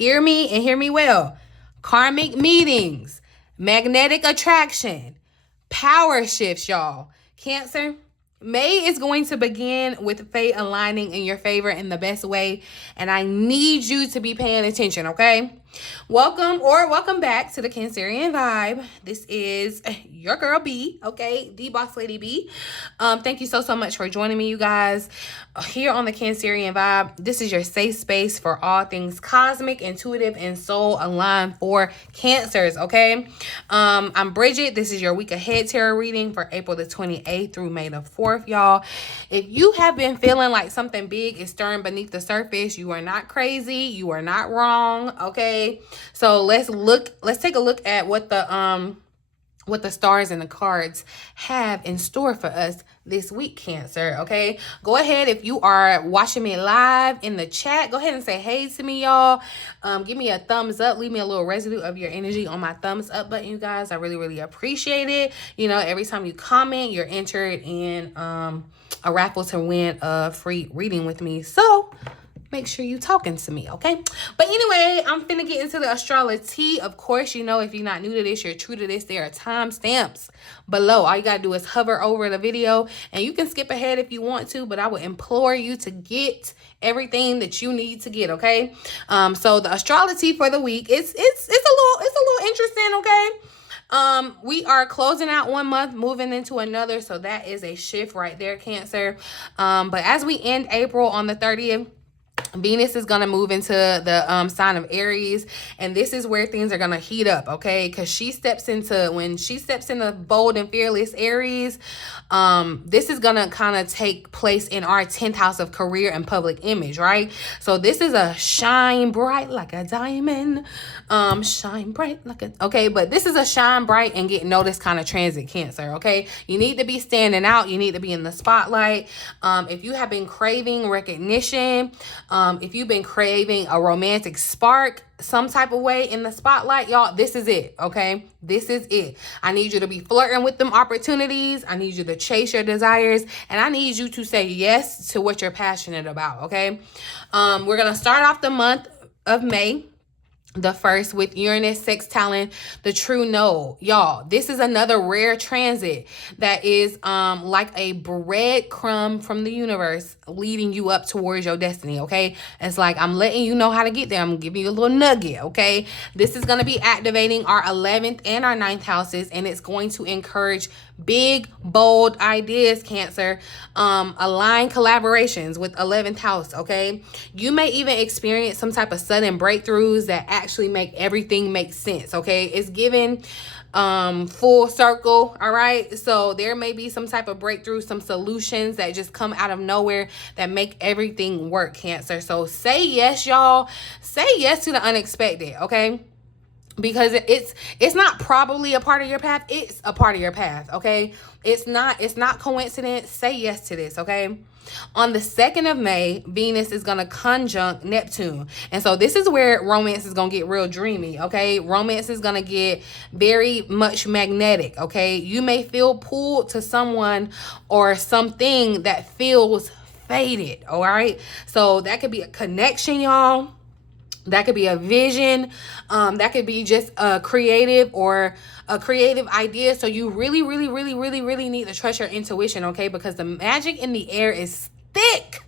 Hear me and hear me well. Karmic meetings, magnetic attraction, power shifts, y'all. Cancer, May is going to begin with fate aligning in your favor in the best way, and I need you to be paying attention, okay? Welcome back to the Cancerian Vibe. This is your girl B, okay? The Boss Lady B. Thank you so much for joining me, you guys, here on the Cancerian Vibe. This is your safe space for all things cosmic, intuitive, and soul aligned for Cancers, okay? I'm Bridget. This is your week ahead tarot reading for April the 28th through May the 4th, y'all. If you have been feeling like something big is stirring beneath the surface, you are not crazy. You are not wrong, okay? So let's take a look at what the stars and the cards have in store for us this week, Cancer, okay? Go ahead, if you are watching me live in the chat, go ahead and say hey to me, y'all. Give me a thumbs up. Leave me a little residue of your energy on my thumbs up button, you guys. I really appreciate it. You know, every time you comment, you're entered in a raffle to win a free reading with me. So make sure you talking to me, okay? But anyway, I'm finna get into the Astrolo-TEA. Of course, you know, if you're not new to this, you're true to this, there are timestamps below. All you gotta do is hover over the video, and you can skip ahead if you want to, but I would implore you to get everything that you need to get, okay? So the Astrolo-TEA for the week, it's a little interesting, okay? We are closing out one month, moving into another, so that is a shift right there, Cancer. But as we end April on the 30th, Venus is going to move into the sign of Aries, and this is where things are going to heat up, okay? Because when she steps into bold and fearless Aries, this is going to kind of take place in our 10th house of career and public image, right? So this is a shine bright like a diamond, shine bright like a, okay? But this is a shine bright and get noticed kind of transit, Cancer, okay? You need to be standing out. You need to be in the spotlight. If you have been craving recognition, if you've been craving a romantic spark some type of way in the spotlight, y'all, this is it, okay? This is it. I need you to be flirting with them opportunities. I need you to chase your desires, and I need you to say yes to what you're passionate about, okay? We're going to start off the month of May the 1st with Uranus sextiling the true node. Y'all, this is another rare transit that is like a breadcrumb from the universe leading you up towards your destiny, okay? It's like I'm letting you know how to get there. I'm giving you a little nugget, okay? This is going to be activating our 11th and our 9th houses, and it's going to encourage big, bold ideas, Cancer. Align collaborations with 11th house, okay? You may even experience some type of sudden breakthroughs that actually make everything make sense, okay? It's given full circle, all right? So there may be some type of breakthrough, some solutions that just come out of nowhere that make everything work, Cancer. So say yes, y'all. Say yes to the unexpected, okay? Because it's not probably a part of your path. It's a part of your path, okay? It's not coincidence. Say yes to this, okay? On the 2nd of May, Venus is going to conjunct Neptune. And so this is where romance is going to get real dreamy, okay? Romance is going to get very much magnetic, okay? You may feel pulled to someone or something that feels faded, all right? So that could be a connection, y'all. That could be a vision. That could be just a creative idea. So you really need to trust your intuition, okay? Because the magic in the air is thick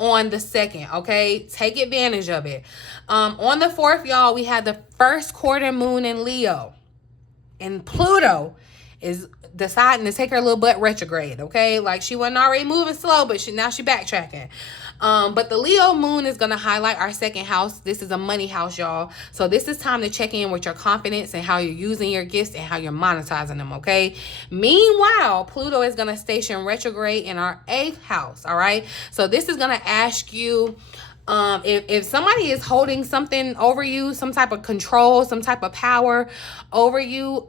on the 2nd, okay? Take advantage of it. On the 4th, y'all, we had the first quarter moon in Leo. And Pluto is deciding to take her little butt retrograde, okay? Like she wasn't already moving slow, but now she backtracking. But the Leo moon is going to highlight our 2nd house. This is a money house, y'all. So this is time to check in with your confidence and how you're using your gifts and how you're monetizing them, okay? Meanwhile, Pluto is going to station retrograde in our 8th house, all right? So this is going to ask you, if somebody is holding something over you, some type of control, some type of power over you,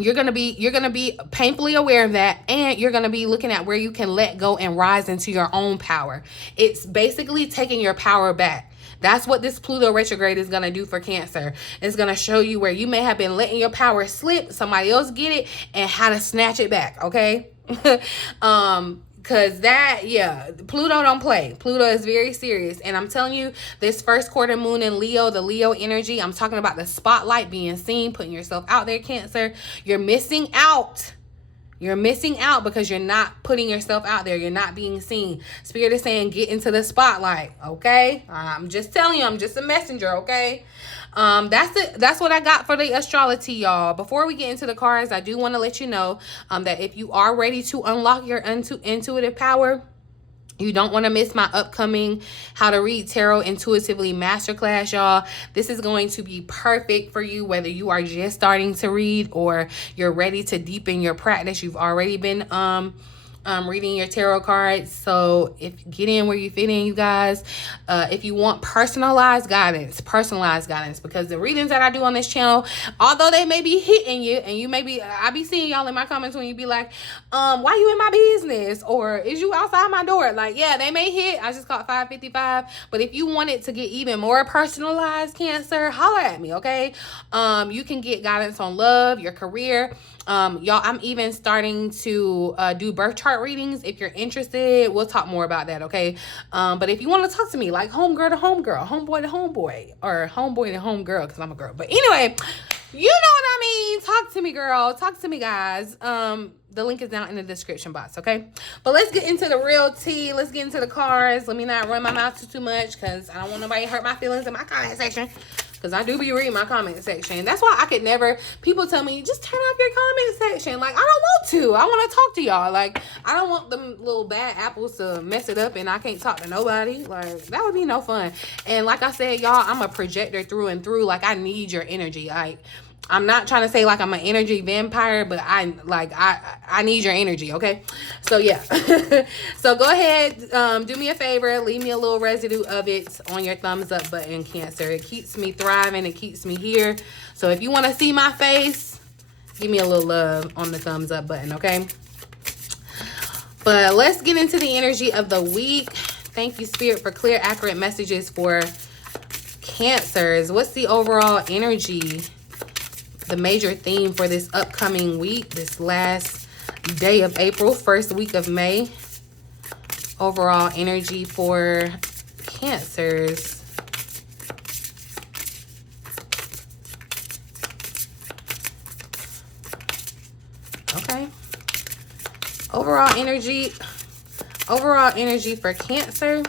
you're gonna be painfully aware of that, and you're gonna be looking at where you can let go and rise into your own power. It's basically taking your power back. That's what this Pluto retrograde is gonna do for Cancer. It's gonna show you where you may have been letting your power slip, somebody else get it, and how to snatch it back, okay? Cause that, yeah, Pluto don't play. Pluto is very serious. And I'm telling you, this first quarter moon in Leo, the Leo energy, I'm talking about the spotlight, being seen, putting yourself out there, Cancer. You're missing out. You're missing out because you're not putting yourself out there. You're not being seen. Spirit is saying, get into the spotlight, okay? I'm just telling you, I'm just a messenger, okay? That's it. That's what I got for the Astrolo-TEA, y'all. Before we get into the cards, I do want to let you know that if you are ready to unlock your intuitive power, you don't want to miss my upcoming How to Read Tarot Intuitively Masterclass, y'all. This is going to be perfect for you, whether you are just starting to read or you're ready to deepen your practice. You've already been reading your tarot cards. So get in where you fit in, you guys. If you want personalized guidance, because the readings that I do on this channel, although they may be hitting you, and you may be, I be seeing y'all in my comments when you be like, why you in my business? Or is you outside my door? Like, yeah, they may hit. I just caught 555. But if you want it to get even more personalized, Cancer, holler at me, okay? You can get guidance on love, your career. Y'all, I'm even starting to do birth chart readings. If you're interested, we'll talk more about that, okay? But if you want to talk to me, like homegirl to homegirl, homeboy to homeboy, or homeboy to homegirl, because I'm a girl. But anyway, you know what I mean. Talk to me, girl. Talk to me, guys. The link is down in the description box, okay? But let's get into the real tea. Let's get into the cards. Let me not run my mouth too much, because I don't want nobody to hurt my feelings in my comment section. Because I do be reading my comment section. That's why I could never, people tell me, just turn off your comment section. Like, I don't want to. I want to talk to y'all. Like, I don't want them little bad apples to mess it up and I can't talk to nobody. Like, that would be no fun. And like I said, y'all, I'm a projector through and through. Like, I need your energy. Like, I'm not trying to say like I'm an energy vampire, but I need your energy, okay? So yeah. So go ahead, do me a favor, leave me a little residue of it on your thumbs up button, Cancer. It keeps me thriving, it keeps me here. So if you want to see my face, give me a little love on the thumbs up button, okay? But let's get into the energy of the week. Thank you, Spirit, for clear, accurate messages for Cancers. What's the overall energy? The major theme for this upcoming week, this last day of April, first week of May. Overall energy for Cancers. Okay. Overall energy for Cancer.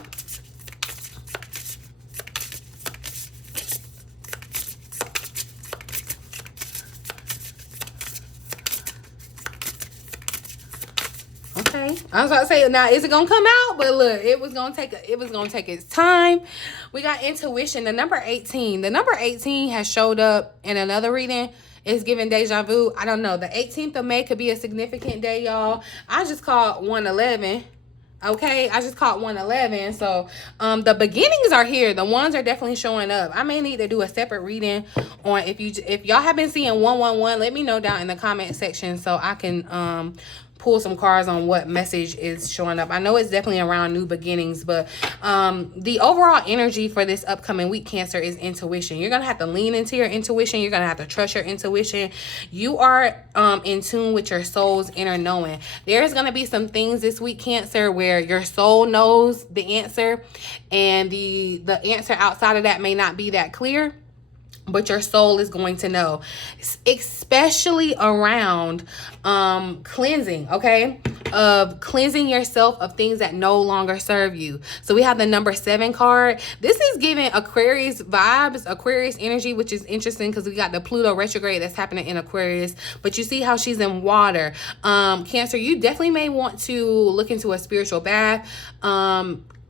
Okay, I was about to say, now is it gonna come out? But look, it was gonna take its time. We got intuition, the number 18. The number 18 has showed up in another reading. It's giving deja vu. I don't know. The 18th of May could be a significant day, y'all. I just caught 111. Okay, I just caught 111. So the beginnings are here. The ones are definitely showing up. I may need to do a separate reading on if y'all have been seeing 111, let me know down in the comment section so I can pull some cards on what message is showing up. I know it's definitely around new beginnings, but the overall energy for this upcoming week, Cancer, is intuition. You're gonna have to lean into your intuition. You're gonna have to trust your intuition. You are in tune with your soul's inner knowing. There's gonna be some things this week, Cancer, where your soul knows the answer, and the answer outside of that may not be that clear, but your soul is going to know, especially around cleansing, okay? Of cleansing yourself of things that no longer serve you. So we have the number 7 card. This is giving Aquarius vibes, Aquarius energy, which is interesting because we got the Pluto retrograde that's happening in Aquarius, but you see how she's in water. Cancer, you definitely may want to look into a spiritual bath,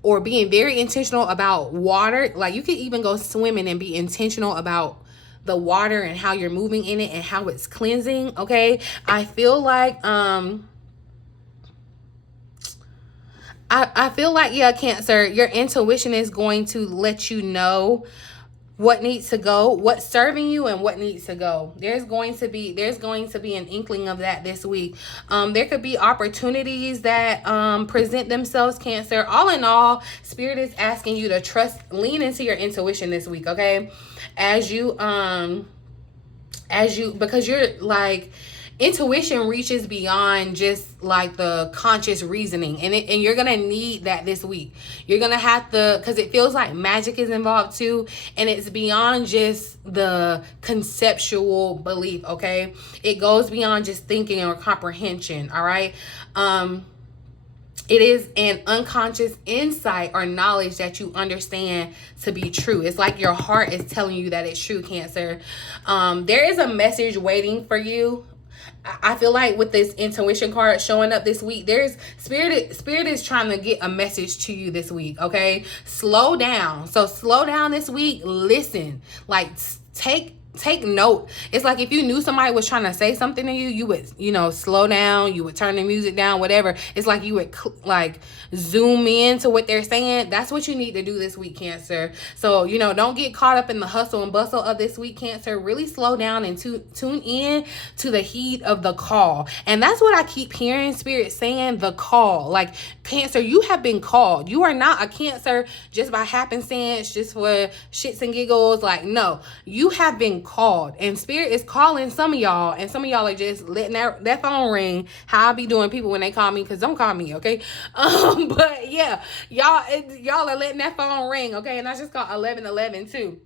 or being very intentional about water. Like, you could even go swimming and be intentional about the water and how you're moving in it and how it's cleansing, okay? I feel like I feel like, yeah, Cancer, your intuition is going to let you know what needs to go, what's serving you, and what needs to go. There's going to be an inkling of that this week. There could be opportunities that present themselves, Cancer. All in all, Spirit is asking you to lean into your intuition this week, okay? Because you're like, intuition reaches beyond just like the conscious reasoning, and you're gonna need that this week. You're gonna have to, because it feels like magic is involved too, and it's beyond just the conceptual belief. Okay, it goes beyond just thinking or comprehension. All right. It is an unconscious insight or knowledge that you understand to be true. It's like your heart is telling you that it's true, Cancer. There is a message waiting for you. I feel like with this intuition card showing up this week, there's spirit is trying to get a message to you this week. Okay, slow down. So slow down this week. Listen, like take note. It's like if you knew somebody was trying to say something to you, you would, slow down, you would turn the music down, whatever. It's like you would like zoom in to what they're saying. That's what you need to do this week, Cancer. So, don't get caught up in the hustle and bustle of this week, Cancer. Really slow down and tune in to the heat of the call. And that's what I keep hearing Spirit saying, the call. Like, Cancer, you have been called. You are not a Cancer just by happenstance, just for shits and giggles. Like, no, you have been called, and Spirit is calling some of y'all, and some of y'all are just letting that phone ring. How I be doing people when they call me, because don't call me, okay? But yeah, y'all are letting that phone ring, okay? And I just got 1111 too.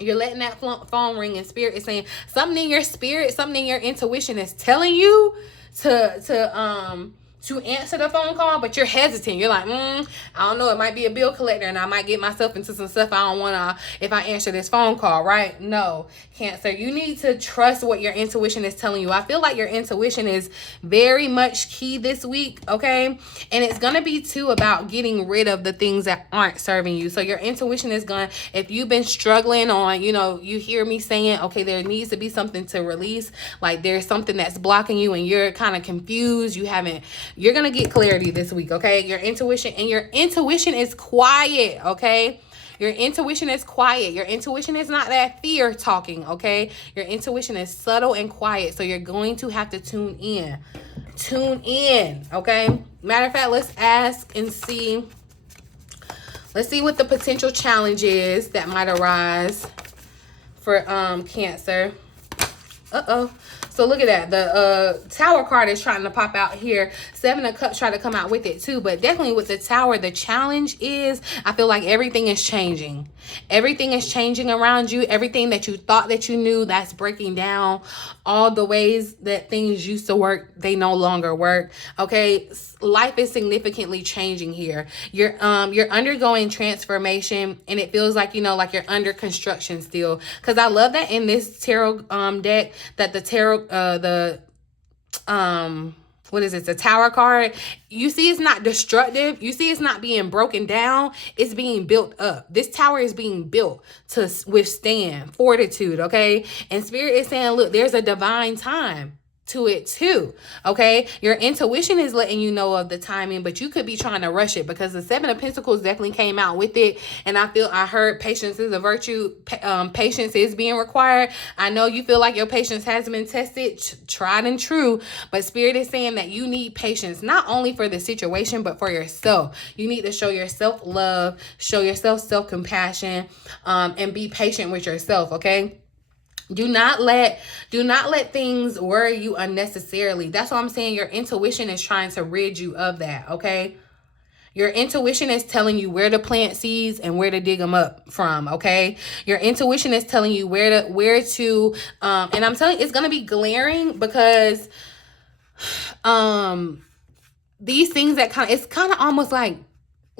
You're letting that phone ring, and Spirit is saying something in your spirit, something in your intuition is telling you to answer the phone call, but you're hesitant. You're like, I don't know, it might be a bill collector and I might get myself into some stuff I don't want to if I answer this phone call, right? No, Cancer, you need to trust what your intuition is telling you. I feel like your intuition is very much key this week, okay? And it's going to be too about getting rid of the things that aren't serving you. So your intuition is going to, if you've been struggling on, you hear me saying, okay, there needs to be something to release, like there's something that's blocking you and you're kind of confused, you're going to get clarity this week, okay? Your intuition is quiet, okay? Your intuition is quiet. Your intuition is not that fear talking, okay? Your intuition is subtle and quiet, so you're going to have to tune in. Tune in, okay? Matter of fact, let's ask and see. Let's see what the potential challenge is that might arise for Cancer. So look at that. The Tower card is trying to pop out here. Seven of Cups try to come out with it too. But definitely with the Tower, the challenge is, I feel like everything is changing. Everything is changing around you. Everything that you thought that you knew, that's breaking down. All the ways that things used to work, they no longer work. Okay, life is significantly changing here. You're undergoing transformation, and it feels like, like you're under construction still. Because I love that in this tarot deck, that the tarot, what is it? The Tower card. You see, it's not destructive. You see, it's not being broken down. It's being built up. This tower is being built to withstand fortitude, okay? And Spirit is saying, look, there's a divine time to it too, okay? Your intuition is letting you know of the timing, but you could be trying to rush it, because the Seven of Pentacles definitely came out with it. And I heard patience is a virtue. Patience is being required. I know you feel like your patience has been tested, tried and true, but Spirit is saying that you need patience, not only for the situation, but for yourself. You need to show yourself love, show yourself self-compassion, and be patient with yourself, okay? Do not let things worry you unnecessarily. That's what I'm saying. Your intuition is trying to rid you of that, okay? Your intuition is telling you where to plant seeds and where to dig them up from, okay? Your intuition is telling you where to and I'm telling you, it's going to be glaring, because these things that it's kind of almost like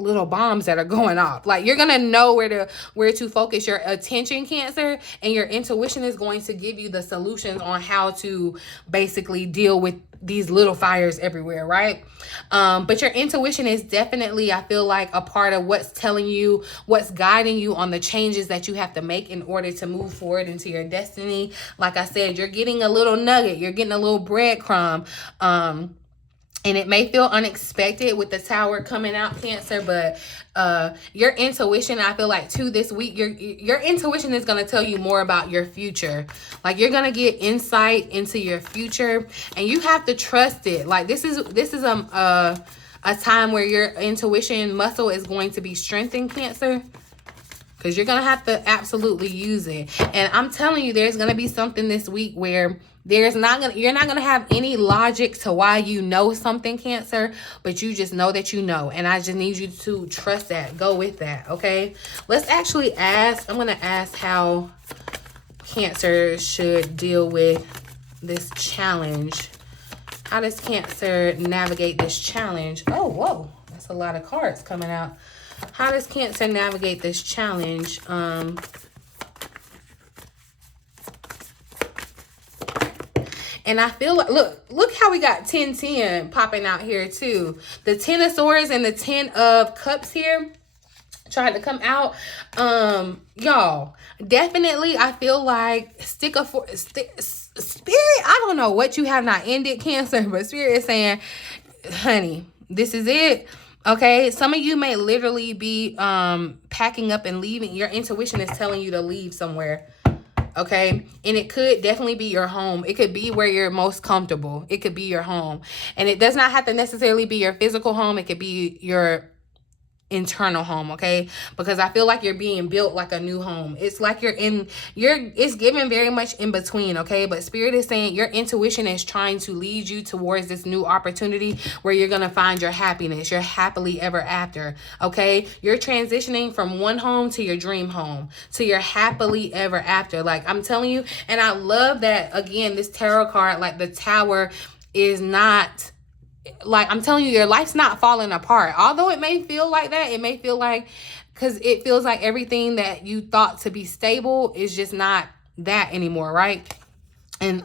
little bombs that are going off. Like, you're gonna know where to focus your attention, Cancer, and your intuition is going to give you the solutions on how to basically deal with these little fires everywhere, right? But your intuition is definitely, I feel like, a part of what's telling you, what's guiding you on the changes that you have to make in order to move forward into your destiny. Like I said, you're getting a little nugget, you're getting a little breadcrumb, and it may feel unexpected with the Tower coming out, Cancer, but your intuition, I feel like, too, this week, your intuition is going to tell you more about your future. Like, you're going to get insight into your future, and you have to trust it. Like, this is a time where your intuition muscle is going to be strengthened, Cancer. because you're going to have to absolutely use it. And I'm telling you, there's going to be something this week where you're not going to have any logic to why you know something, Cancer, but you just know that you know. And I just need you to trust that. Go with that, okay? Let's actually ask. I'm going to ask how Cancer should deal with this challenge. How does Cancer navigate this challenge? Oh, whoa. That's a lot of cards coming out. How does Cancer navigate this challenge? And I feel like, look how we got 10-10 popping out here too. The 10 of Swords and the 10 of Cups here tried to come out. Y'all, definitely I feel like Spirit, I don't know what you have not ended, Cancer, but Spirit is saying, honey, this is it. Okay, some of you may literally be packing up and leaving. Your intuition is telling you to leave somewhere. Okay, and it could definitely be your home. It could be where you're most comfortable. It could be your home. And it does not have to necessarily be your physical home. It could be your internal home, okay? Because I feel like you're being built like a new home. It's like it's given very much in between, okay? But Spirit is saying your intuition is trying to lead you towards this new opportunity where you're going to find your happiness, your happily ever after, okay? You're transitioning from one home to your dream home, to your happily ever after. Like, I'm telling you, and I love that, again, this tarot card, like the Tower is not... Like, I'm telling you, your life's not falling apart. Although it may feel like that. It may feel like, because it feels like everything that you thought to be stable is just not that anymore, right? And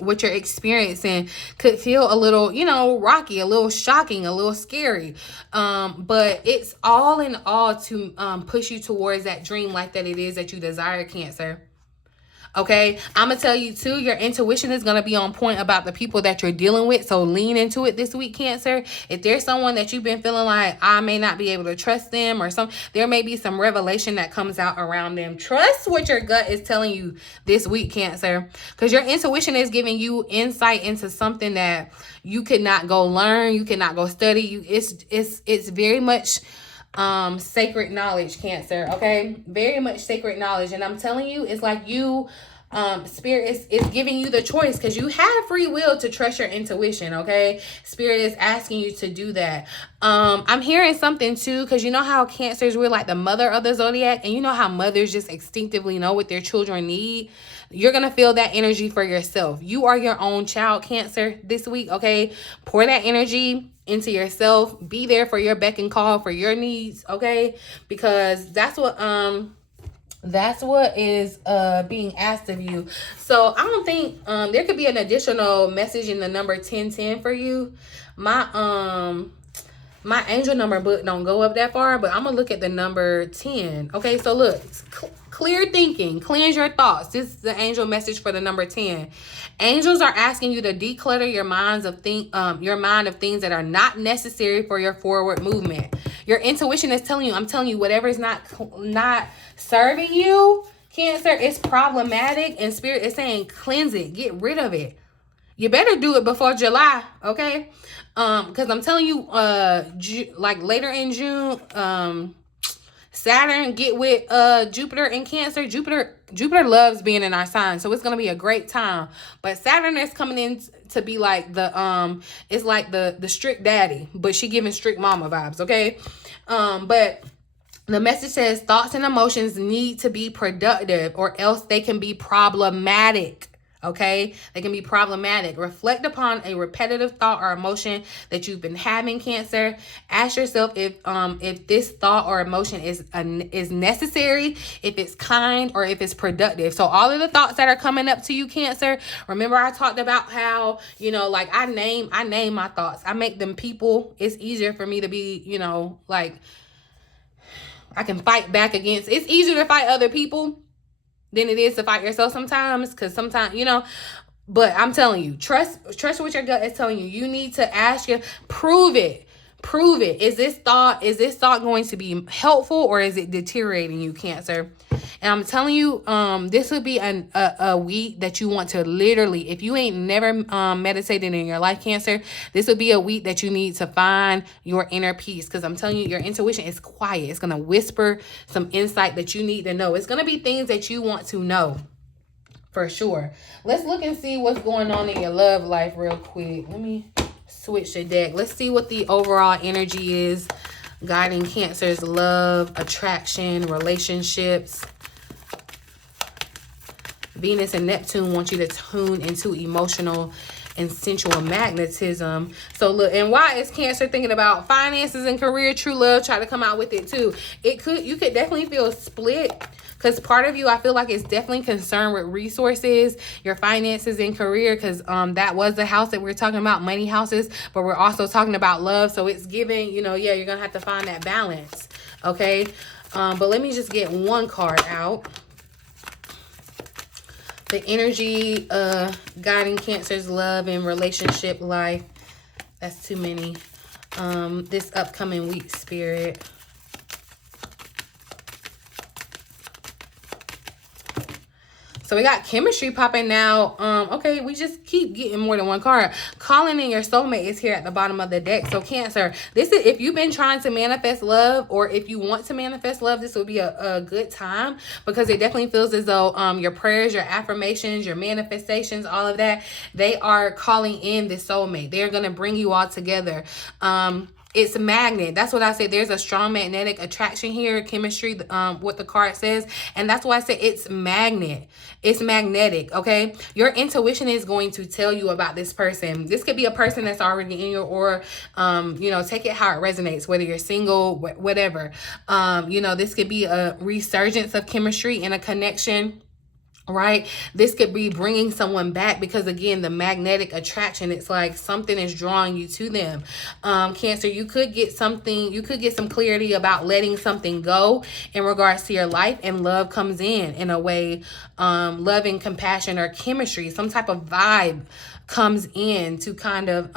what you're experiencing could feel a little, you know, rocky, a little shocking, a little scary. But it's all in all to push you towards that dream life that it is that you desire, Cancer. Okay, I'm going to tell you too, your intuition is going to be on point about the people that you're dealing with. So lean into it this week, Cancer. If there's someone that you've been feeling like, I may not be able to trust them, or there may be some revelation that comes out around them. Trust what your gut is telling you this week, Cancer, because your intuition is giving you insight into something that you could not go learn. You cannot go study. It's very much sacred knowledge, Cancer. Okay, very much sacred knowledge. And I'm telling you, it's like you Spirit is giving you the choice, because you have free will to trust your intuition. Okay, Spirit is asking you to do that. I'm hearing something too, because you know how Cancers, we're like the mother of the zodiac, and you know how mothers just instinctively know what their children need. You're going to feel that energy for yourself. You are your own child, Cancer, this week, okay? Pour that energy into yourself. Be there for your beck and call, for your needs, okay? Because that's what is being asked of you. So I don't think there could be an additional message in the number 1010 for you. My angel number book don't go up that far, but I'm gonna look at the number 10. Okay, so look, clear thinking, cleanse your thoughts. This is the angel message for the number 10. Angels are asking you to declutter your mind of things that are not necessary for your forward movement. Your intuition is telling you, I'm telling you, whatever is not serving you, Cancer, is problematic, and Spirit is saying cleanse it, get rid of it. You better do it before July, okay? Because I'm telling you, like later in June, Saturn get with Jupiter in Cancer. Jupiter loves being in our sign, so it's gonna be a great time. But Saturn is coming in to be like it's like the strict daddy, but she giving strict mama vibes, okay? But the message says thoughts and emotions need to be productive, or else they can be problematic. Okay, they can be problematic. Reflect upon a repetitive thought or emotion that you've been having, Cancer. Ask yourself if this thought or emotion is necessary, if it's kind, or if it's productive. So all of the thoughts that are coming up to you, Cancer, remember I talked about how, you know, like I name my thoughts. I make them people. It's easier for me to be, you know, like I can fight back against. It's easier to fight other people than it is to fight yourself sometimes, because sometimes, you know, but I'm telling you, trust what your gut is telling you. You need to ask you, prove it. Is this thought going to be helpful, or is it deteriorating you, Cancer? And I'm telling you, this would be a week that you want to literally, if you ain't never meditated in your life, Cancer, this would be a week that you need to find your inner peace. Because I'm telling you, your intuition is quiet. It's going to whisper some insight that you need to know. It's going to be things that you want to know. For sure. Let's look and see what's going on in your love life real quick. Let me switch the deck. Let's see what the overall energy is guiding Cancer's love, attraction, relationships. Venus and Neptune want you to tune into emotional and sensual magnetism. So look, and why is Cancer thinking about finances and career, true love, try to come out with it too? You could definitely feel split, because part of you, I feel like, is definitely concerned with resources, your finances and career, because that was the house that we're talking about, money houses, but we're also talking about love. So it's giving, you know, yeah, you're gonna have to find that balance. Okay. But let me just get one card out. The energy guiding Cancer's love and relationship life. That's too many. This upcoming week, Spirit. So we got chemistry popping now. Okay, we just keep getting more than one card. Calling in your soulmate is here at the bottom of the deck. So Cancer, this is, if you've been trying to manifest love, or if you want to manifest love, this would be a good time, because it definitely feels as though your prayers, your affirmations, your manifestations, all of that, they are calling in the soulmate. They're going to bring you all together. It's a magnet. That's what I said. There's a strong magnetic attraction here, chemistry, what the card says. And that's why I said it's magnet. It's magnetic, okay? Your intuition is going to tell you about this person. This could be a person that's already in your aura. You know, take it how it resonates, whether you're single, whatever. You know, this could be a resurgence of chemistry and a connection. Right, this could be bringing someone back, because again, the magnetic attraction, it's like something is drawing you to them. Cancer, you could get something, you could get some clarity about letting something go in regards to your life, and love comes in a way, love and compassion or chemistry, some type of vibe comes in to kind of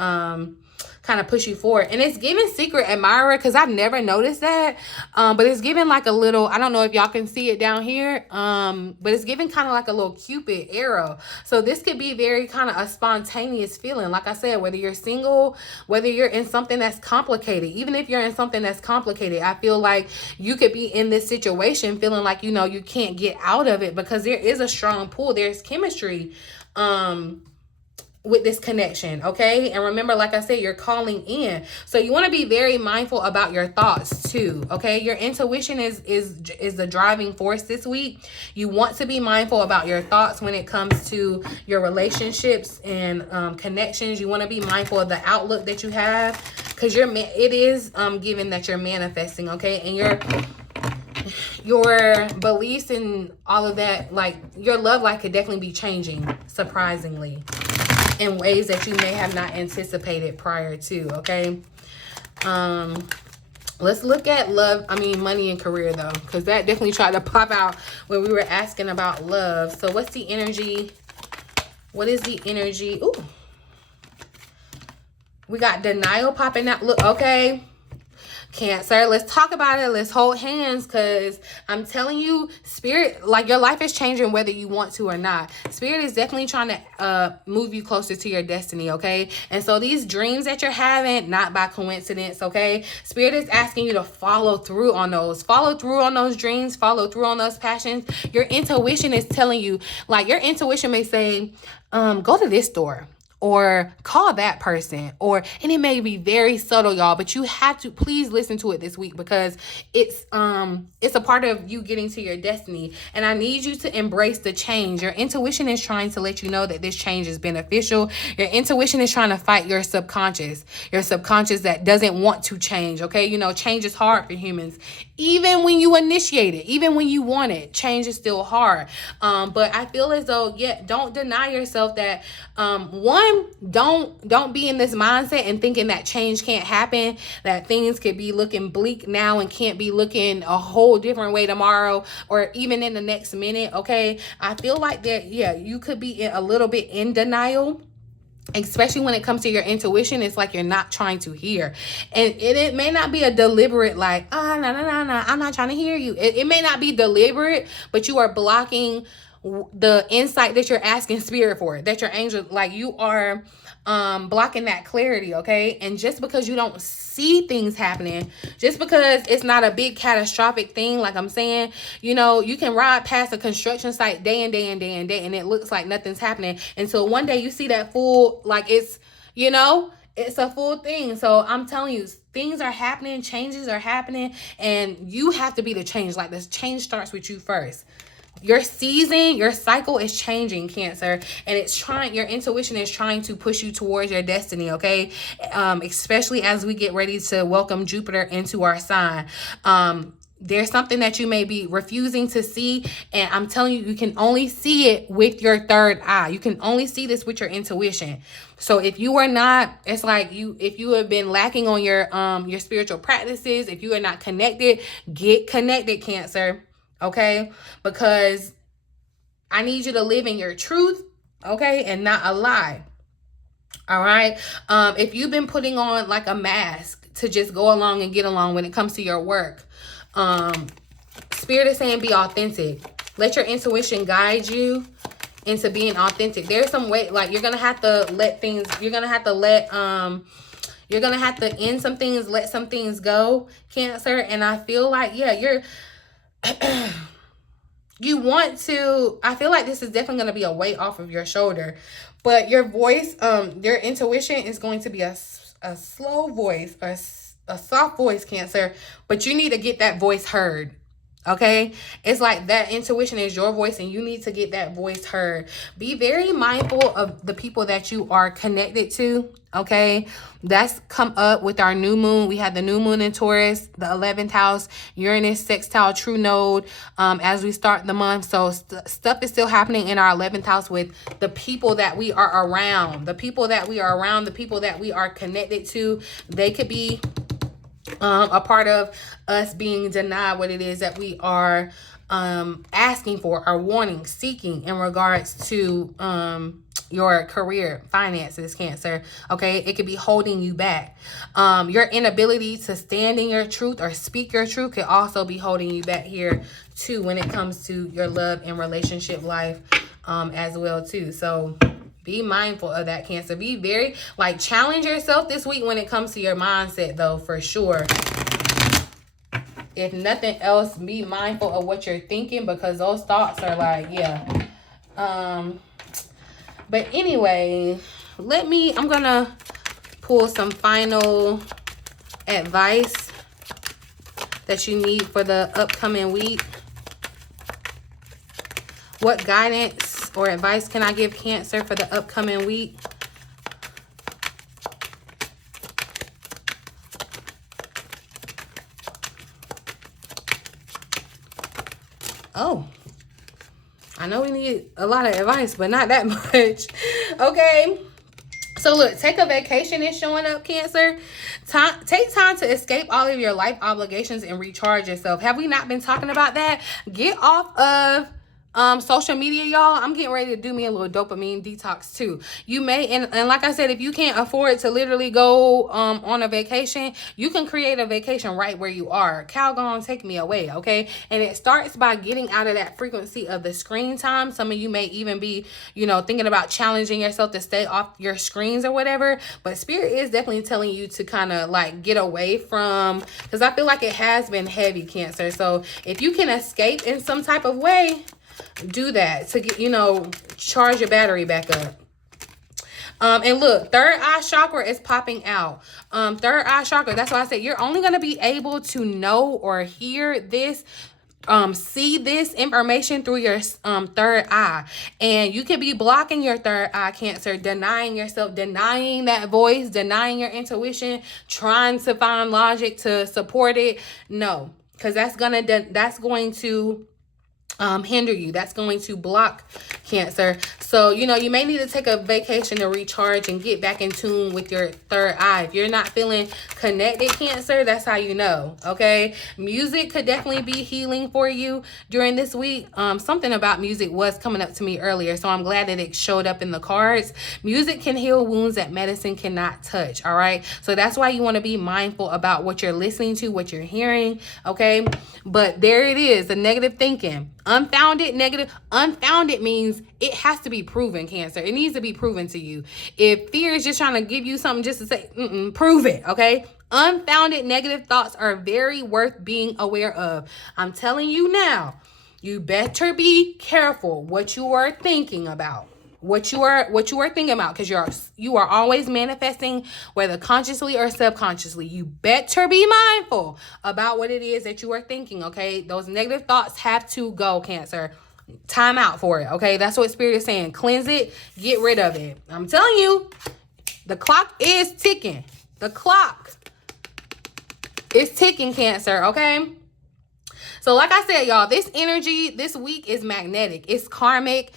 push you forward. And it's giving secret admirer, because I've never noticed that, but it's giving like a little, I don't know if y'all can see it down here, but it's giving kind of like a little Cupid arrow. So this could be very kind of a spontaneous feeling, like I said, whether you're single, whether you're in something that's complicated. Even if you're in something that's complicated, I feel like you could be in this situation feeling like, you know, you can't get out of it, because there is a strong pull. There's chemistry with this connection, okay? And remember, like I said, you're calling in, so you want to be very mindful about your thoughts too, okay? Your intuition is the driving force this week. You want to be mindful about your thoughts when it comes to your relationships and connections. You want to be mindful of the outlook that you have, because it is given that you're manifesting, okay? And your beliefs and all of that, like your love life could definitely be changing, surprisingly, in ways that you may have not anticipated prior to, okay? Let's look at money and career, though, because that definitely tried to pop out when we were asking about love. So what's the energy? What is the energy? Ooh. We got denial popping out. Look, okay. Cancer, let's talk about it. Let's hold hands, because I'm telling you, Spirit, like your life is changing whether you want to or not. Spirit is definitely trying to move you closer to your destiny, okay? And so these dreams that you're having, not by coincidence, okay? Spirit is asking you to follow through on those. Follow through on those dreams. Follow through on those passions. Your intuition is telling you, like your intuition may say, go to this store, or call that person, and it may be very subtle, y'all, but you have to please listen to it this week, because it's a part of you getting to your destiny. And I need you to embrace the change. Your intuition is trying to let you know that this change is beneficial. Your intuition is trying to fight your subconscious that doesn't want to change, okay? You know, change is hard for humans. Even when you initiate it, even when you want it, change is still hard. But I feel as though, don't deny yourself that, don't be in this mindset and thinking that change can't happen, that things could be looking bleak now and can't be looking a whole different way tomorrow, or even in the next minute, okay? I feel like that, you could be a little bit in denial. especially when it comes to your intuition, it's like you're not trying to hear. And it may not be a deliberate, like, no, I'm not trying to hear you. It may not be deliberate, but you are blocking the insight that you're asking spirit for, that your angel, like, you are blocking that clarity, okay? And just because you don't see things happening, just because it's not a big catastrophic thing, like I'm saying, you know, you can ride past a construction site day and day and day and day, and it looks like nothing's happening until one day you see that full, like, it's, you know, it's a full thing. So I'm telling you, things are happening, changes are happening, and you have to be the change. Like, this change starts with you first. Your season, your cycle is changing, Cancer, and it's trying, your intuition is trying to push you towards your destiny, okay? Especially as we get ready to welcome Jupiter into our sign. There's something that you may be refusing to see, and I'm telling you, you can only see it with your third eye. You can only see this with your intuition. So if you are not, it's like if you have been lacking on your spiritual practices, if you are not connected, get connected, Cancer. Okay, because I need you to live in your truth, okay, and not a lie. All right. If you've been putting on like a mask to just go along and get along when it comes to your work, Spirit is saying be authentic. Let your intuition guide you into being authentic. There's some way, like, you're gonna have to let things. You're gonna have to let You're gonna have to end some things, let some things go, Cancer. And I feel like, yeah, you're. You want to, I feel like this is definitely going to be a weight off of your shoulder, but your voice, your intuition is going to be a slow voice, or a soft voice, Cancer, but you need to get that voice heard. Okay, it's like that intuition is your voice, and you need to get that voice heard. Be very mindful of the people that you are connected to. Okay, that's come up with our new moon. We had the new moon in Taurus, the 11th house, Uranus sextile true node as we start the month. So stuff is still happening in our 11th house with the people that we are around, the people that we are around, the people that we are connected to. They could be a part of us being denied what it is that we are asking for, or wanting, seeking in regards to your career, finances, Cancer. Okay, it could be holding you back. Your inability to stand in your truth or speak your truth could also be holding you back here too, when it comes to your love and relationship life as well too. So be mindful of that, Cancer. Be very, like, challenge yourself this week when it comes to your mindset, though, for sure. If nothing else, be mindful of what you're thinking, because those thoughts are like, yeah. But anyway, I'm going to pull some final advice that you need for the upcoming week. What guidance or advice can I give, Cancer, for the upcoming week? Oh, I know we need a lot of advice, but not that much. Okay. So look, take a vacation is showing up, Cancer. Take time to escape all of your life obligations and recharge yourself. Have we not been talking about that? Get off of social media, y'all. I'm getting ready to do me a little dopamine detox too. You may, and like I said, if you can't afford to literally go on a vacation, you can create a vacation right where you are. Calgon, take me away, okay? And it starts by getting out of that frequency of the screen time. Some of you may even be, you know, thinking about challenging yourself to stay off your screens or whatever, but Spirit is definitely telling you to kind of like get away from, because I feel like it has been heavy, Cancer. So if you can escape in some type of way, do that to get, you know, charge your battery back up. And look, third eye chakra is popping out. Third eye chakra, that's why I said you're only going to be able to know or hear this, see this information through your third eye. And you could be blocking your third eye, Cancer, denying yourself, denying that voice, denying your intuition, trying to find logic to support it. No, because that's going to hinder you. That's going to block Cancer. So, you know, you may need to take a vacation to recharge and get back in tune with your third eye. If you're not feeling connected, Cancer, that's how you know, okay? Music could definitely be healing for you during this week. Something about music was coming up to me earlier, so I'm glad that it showed up in the cards. Music can heal wounds that medicine cannot touch, all right? So that's why you want to be mindful about what you're listening to, what you're hearing, okay? But there it is, the negative thinking. Unfounded negative. Unfounded means it has to be proven, Cancer. It needs to be proven to you. If fear is just trying to give you something just to say, prove it, okay? Unfounded negative thoughts are very worth being aware of. I'm telling you now, you better be careful what you are thinking about. What you are thinking about, because you are always manifesting, whether consciously or subconsciously. You better be mindful about what it is that you are thinking, okay? Those negative thoughts have to go, Cancer. Time out for it, okay? That's what Spirit is saying. Cleanse it, get rid of it. I'm telling you, the clock is ticking. The clock is ticking, Cancer, okay? So like I said, y'all, this energy this week is magnetic. It's karmic.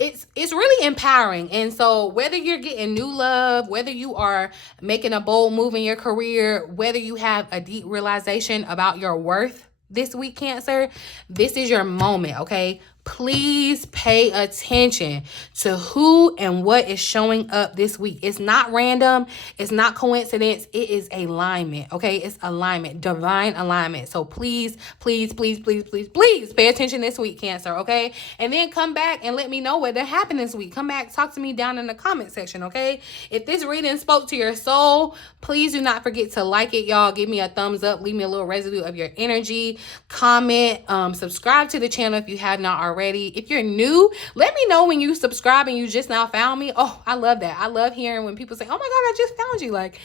It's really empowering. And so whether you're getting new love, whether you are making a bold move in your career, whether you have a deep realization about your worth this week, Cancer, this is your moment, okay? Please pay attention to who and what is showing up this week. It's not random. It's not coincidence. It is alignment, okay? It's alignment, divine alignment. So please, please, please, please, please, please pay attention this week, Cancer, okay? And then come back and let me know what happened this week. Come back, talk to me down in the comment section, okay? If this reading spoke to your soul, please do not forget to like it, y'all. Give me a thumbs up. Leave me a little residue of your energy. Comment, subscribe to the channel if you have not already. If you're new, let me know when you subscribe and you just now found me. Oh, I love that. I love hearing when people say, oh my God, I just found you. Like,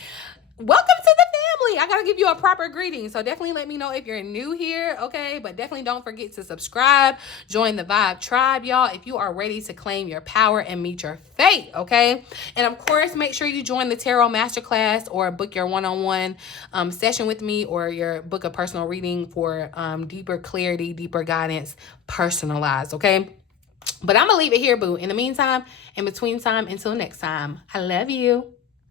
welcome to the family. I gotta give you a proper greeting. So definitely let me know if you're new here, okay? But definitely don't forget to subscribe. Join the Vibe Tribe, y'all, if you are ready to claim your power and meet your fate, okay? And of course, make sure you join the Tarot Masterclass or book your one-on-one session with me, or your book a personal reading for deeper clarity, deeper guidance, personalized, okay? But I'm gonna leave it here, boo. In the meantime, in between time, until next time, I love you.